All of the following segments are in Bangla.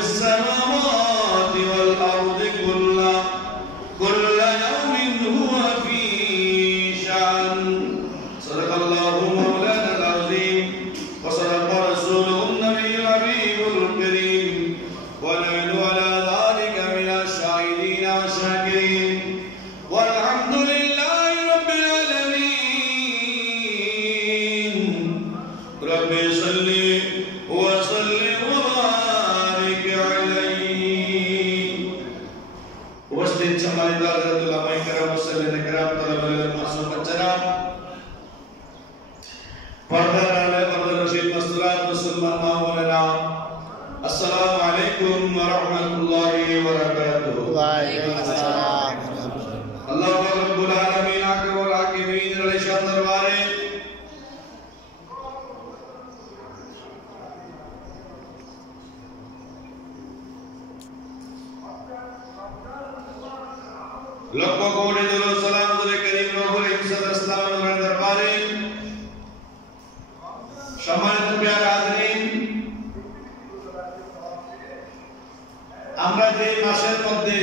السماوات والأرض كل يوم هو في شأن صدق الله مولانا العظيم وصدق رسوله النبي الحبيب الكريم ونحن على ذلك من الشاهدين والشاكرين والحمد لله رب العالمين رب صل وسلم وبارك عليه উপস্থিত সম্মানিত হযরত উলামায়ে কেরাম মুসল্লিন কেরাম তালাবুল ইলম মাসুম বাচ্চারা পর্দার আড়ালে পর্দার রশিদ মাসতুরাত মুসলমান মা ও বোনেরা আসসালামু আলাইকুম ওয়া রাহমাতুল্লাহি ওয়া বারাকাতুহু ওয়া আলাইকুম আসসালাম আল্লাহ রাব্বুল আলামিন আকবর আকিমিন এর শান দরবারে লক্ষ কোটি দুরূদ সালাম দরুদ করিম রসুল সাল্লাল্লাহু আলাইহি ওয়াসাল্লামের দরবারে সম্মানিত প্রিয় হাজরিন আমরা যে মাসের মধ্যে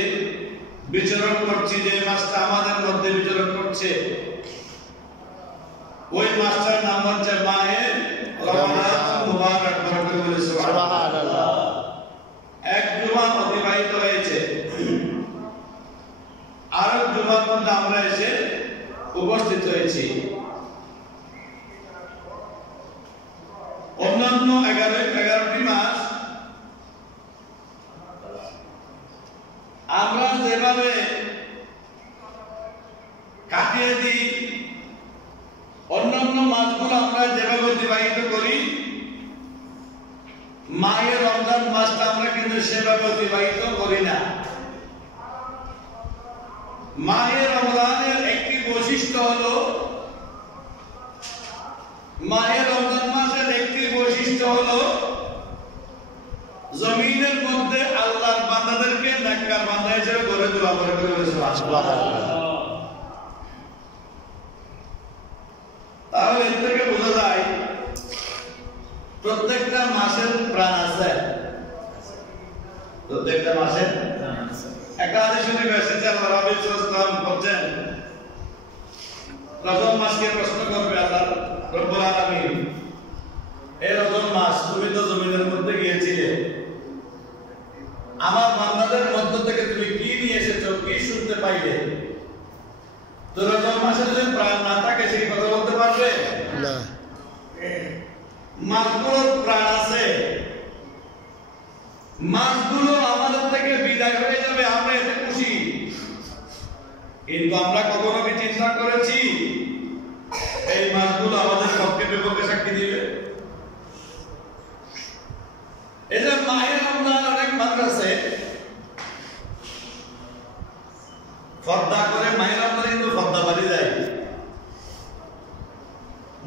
বিচরণ করছি যে মাসটা আমাদের মধ্যে বিচরণ করছে ওই মাসটার নাম হচ্ছে মাহে রমজান মুবারক বরকত বলে সুবহানাল্লাহ এক জুমা অতিবাহিত হয়েছে আর জুমার মধ্যে আমরা এসে উপস্থিত হয়েছি অন্যান্য 11টি মাস আমরা যেভাবে কাটিয়ে দিই অন্যান্য মাসগুলো আমরা যেভাবে অতিবাহিত করি মাহে রমজান মাসটা আমরা কিন্তু সেভাবে অতিবাহিত করি না মাহে রমজানের একটি বৈশিষ্ট্য হলো মাহে রমজান মাসের একটি বৈশিষ্ট্য হলো জমিনের মধ্যে আল্লাহর বান্দাদেরকে নেককার বান্দা হিসেবে গড়ে তোলা করে সুবহানাল্লাহ তাহলে এর থেকে বোঝা যায় প্রত্যেকটা মাসের প্রাণ আছে প্রত্যেকটা মাসের একটা হাদিস শরীফে এসেছে আল্লাহ রাব্বুল সাল্লাম বলেন রমজান মাসকে প্রশ্ন করবে আল্লাহ রব্বুল আলামিন এই রমজান মাস তুমি তো জমিনের মধ্যে গিয়েছিলে আমার বান্দাদের মধ্য থেকে তুমি কি নিয়ে এসেছো কি শুনতে পাইলে তো রমজান মাসে যদি প্রাণ না থাকে সেই কথা বলতে পারবে না মাসগুলোর প্রাণ আছে মাসগুলো আমাদের থেকে বিদায় হয়ে যাবে আমরা এতে খুশি কিন্তু আমরা কখনো কি চিন্তা করেছি এই মাসগুলো আমাদের পক্ষে বিপক্ষে সাক্ষী দিবে এই যে মাহে রমজান অনেক মানুষ আছে পর্দা করে মাহে রমজানে কিন্তু পর্দা বাড়ি যায়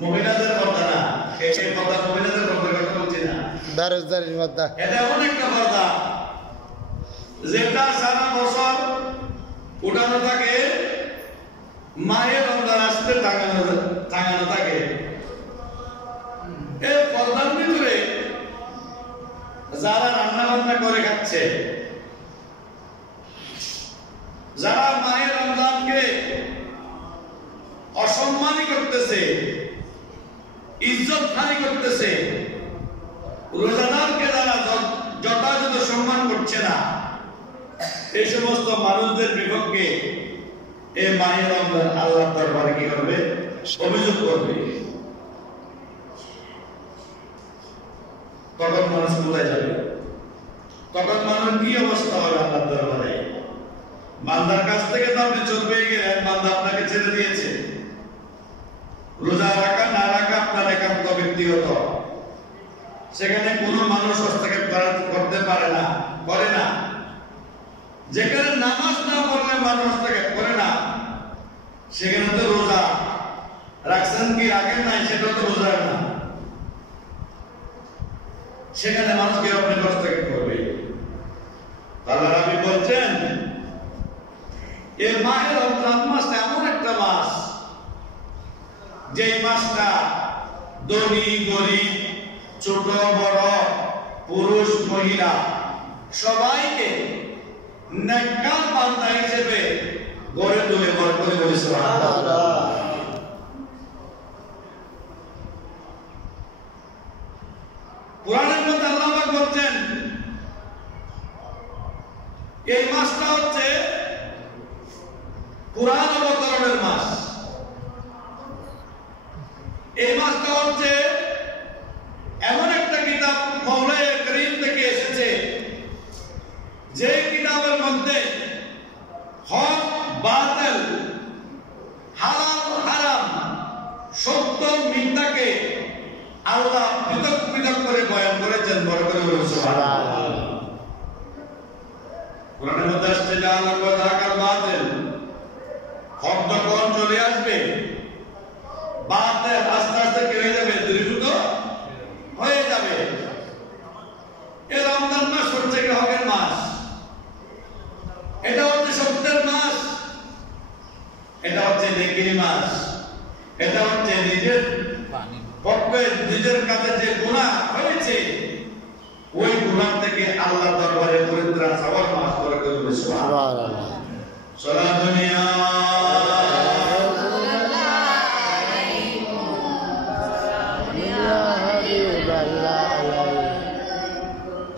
মহিলাদের পর্দা না কে পর্দা মহিলাদের পর্দার কথা বলছি না দারুদারির পর্দা এটা এমন একটা পর্দা যেটা সারা বছর উঠানো থাকে মাহে রমজান আসতে টাঙানো থাকে এই পর্দার ভিতরে যারা রান্না বান্না করে খাচ্ছে যারা মাহে রমজানকে অসম্মানী করতেছে ইজ্জত হানি করতেছে রোজাদারকে যারা যথাযথ সম্মান করছে না এই সমস্ত মানুষদের বিপক্ষে এই মাহে রমজান আল্লাহর দরবারে কি করবে অভিযোগ করবে তখন মানুষ কোথায় যাবে তখন মানুষের কি অবস্থা হবে আল্লাহর দরবারে বান্দার কাছ থেকে তো আপনি চলবে গেলেন বান্দা আপনাকে ছেড়ে দিয়েছে রোজা রাখা না রাখা আপনার একান্ত ব্যক্তিগত সেখানে কোনো মানুষ হস্তক্ষেপ করতে পারে না করে না যেখানে নামাজ না পড়লে মানুষ হস্তক্ষেপ করে না সেখানে তো রোজা রাখছেন কি রাখেন নাই সেটা তো রোজা না সেখানে মানুষকে আপনি হস্তক্ষেপ করবে আল্লাহ রাব্বি বলছেন এই মাহে রমজান মাস এমন একটা মাস যে মাসটা ধনী গরিব ছোট বড় পুরুষ মহিলা সবাইকে নেককার বান্দা হিসেবে গড়ে তুলে বরকত করে সুবহানাল্লাহ। কোরআনের মধ্যে আল্লাহ পাক বলছেন এই মাসটা হচ্ছে কোরআন অবতরণের মাস। এই মাসটা হচ্ছে এমন একটা কিতাব মাওলাই করিম থেকে এসেছে যে কিতাবের মধ্যে হক বাতিল, হালাল হারাম, সত্য মিথ্যাকে আল্লাহ পৃথক পৃথক করে বয়ান করেছেন। বড় করে বলুন সুবহানাল্লাহ। কোরআনের মধ্যে আসছে জাহান্নাম ওয়া যাকাল বাতিল, হক যখন চলে আসবে বাতিল আস্তে আস্তে কি হয়ে যাবে? দ্রুত হয়ে যাবে। এই রমজান মাস হচ্ছে কি হকের মাস, এটা হচ্ছে সত্যের মাস, এটা হচ্ছে নেকির মাস, এটা হচ্ছে নিজের পক্ষে নিজের কাছে যে গুনাহ হয়েছে ওই গুনাহ থেকে আল্লাহর দরবারে পরিত্রাণ চাওয়ার মাস। করে বলুন সুবহানাল্লাহ। সারা দুনিয়া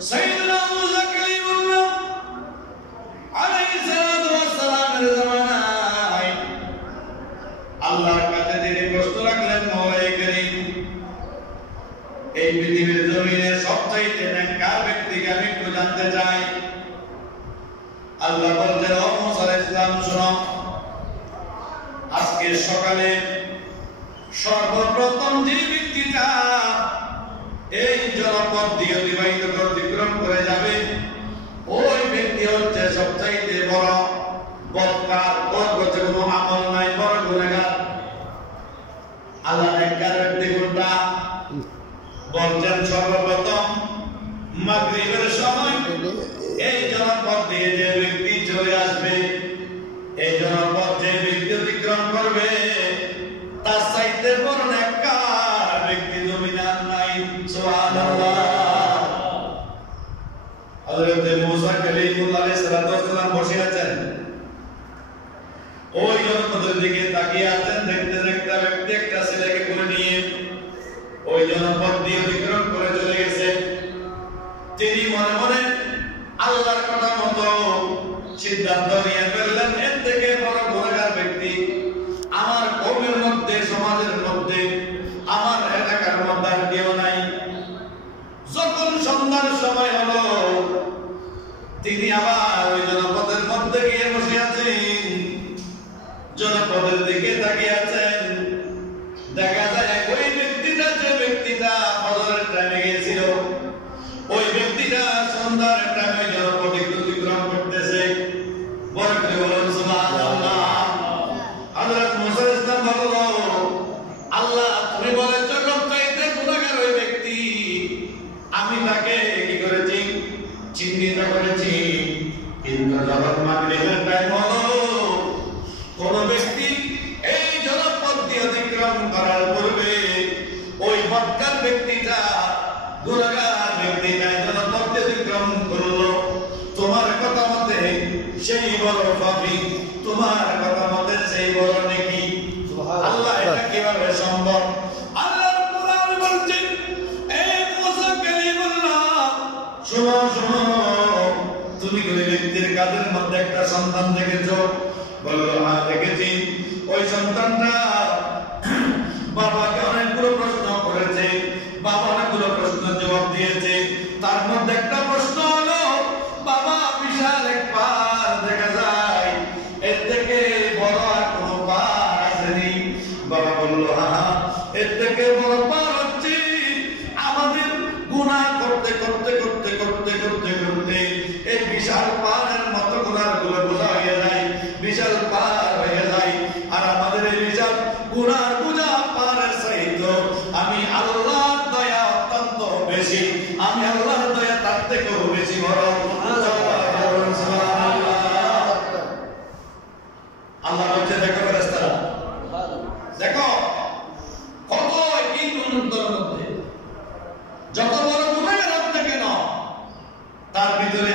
সাইয়েদনা মুসা কালিমুল্লাহ আলাইহিস সালাতু ওয়াস সালামের জামানায় আল্লাহর কাছে তিনি প্রশ্ন রাখলেন, মাওলাই করিম এই পৃথিবীর জমিনে সবচাইতে নেককার ব্যক্তিকে আমি একটু জানতে চাই। আল্লাহ বলছেন, ও মুসা আলাইহিস সালাম শোনো, আজকে সকালে সর্বপ্রথম যে ব্যক্তিটা এই জনপদ দিয়ে অতিক্রম করে যাবে ওই ব্যক্তি হচ্ছে সবচাইতে বড় বদকার, ওর কাছে কোনো আমল নাই, বড় গুনাহগার। আল্লাহ নেককার ব্যক্তি কোনটা বলছেন? সর্বপ্রথম মাগরিবের সময় এই জনপদ দিয়ে যে ব্যক্তি চলে আসবে, এই জনপদ যে ব্যক্তি অতিক্রম করবে তার চাইতে বড় নেককার ব্যক্তি জমিনে আর নাই। সুবহানাল্লাহ। হযরত মুসা কালিমুল্লাহ আলাইহিস সালাম বসে আছেন, ওই জনপদের দিকে তাকিয়ে আছেন। দেখতে দেখতে ব্যক্তি একটা ছেলেকে কোলে নিয়ে ওই জনপদ দিয়ে অতিক্রম করে চলে গেছে। তিনি মনে মনে আল্লাহর কথা মতো সিদ্ধান্ত নিয়ে ফেললেন, এর থেকে বড় গুনাহগার ব্যক্তি আমার কওমের মধ্যে, সমাজের মধ্যে, আমার এলাকার মধ্যে আর কেউ নাই। যখন সন্ধ্যার সময় হলো তিনি আবার ওই জনপদের মধ্যে গিয়ে বসে আছেন, জনপদের দিকে তাকিয়ে আছেন। দেখা যায় ওই ব্যক্তিটা, যে ব্যক্তিটা ফজরের টাইমে গিয়েছিল, ওই ব্যক্তিটা সন্ধ্যার টাইমে জনপদ অতিক্রম করতেছে। বড় করে বলুন সুবহানাল্লাহ। হযরত মুসা আলাইহিস সালাম বলল, আল্লাহ তুমি বলেছো সবচাইতে গুনাহগার ওই ব্যক্তি, আমি তাকে কি করেছি? চিহ্নিত করেছি। কিন্তু যখন মাগরিবের টাইম হলো, কোন ব্যক্তি এই জনপদ দিয়ে অতিক্রম করার পূর্বে ওই বদকার ব্যক্তিটা, গুনাহগার ব্যক্তিটা জনপদ দিয়ে অতিক্রম করলো, তোমার কথা মতে সেই বড় পাপী, তোমার কথা মতে সেই বড় নেকি। আল্লাহ, এটা কিভাবে সম্ভব? আল্লাহ রাব্বুল আলামিন বলছেন, এই মুসা কালিমুল্লাহ শোনো শোনো, তুমি ওই ব্যক্তির কাদের মধ্যে একটা সন্তান দেখেছো? বলল, হ্যাঁ দেখেছি। ওই সন্তানটা বাবাকে অনেকগুলো প্রশ্ন করেছে, বাবা অনেকগুলো প্রশ্ন জবাব দিয়েছে। তার মধ্যে একটা প্রশ্ন হলো, বাবা বিশাল এক পাহাড় দেখা যায়, এর থেকে বড় আর কোনো পাহাড় আসেনি। বাবা বলল, হ্যাঁ এর থেকে বড় পাহাড় হচ্ছে আমাদের গুনাহ করতে করতে করতে করতে করতে করতে এই বিশাল পাহাড়ের মতো গুনাহগুলো বোঝা হয়ে যায়, বিশাল পাহাড় হয়ে যায়। আর আমাদের এই বিশাল গুনাহ বোঝা পাহাড়ের চাইতে আমি আল্লাহর দয়া অত্যন্ত বেশি, আমি আল্লাহর দয়া তার থেকেও বেশি বড়। আল্লাহ বলছে, দেখো ফেরেশতারা, দেখো কত কি উন্নতর মধ্যে, যত বড় গুনাহগার আপনি কেন তার ভিতরে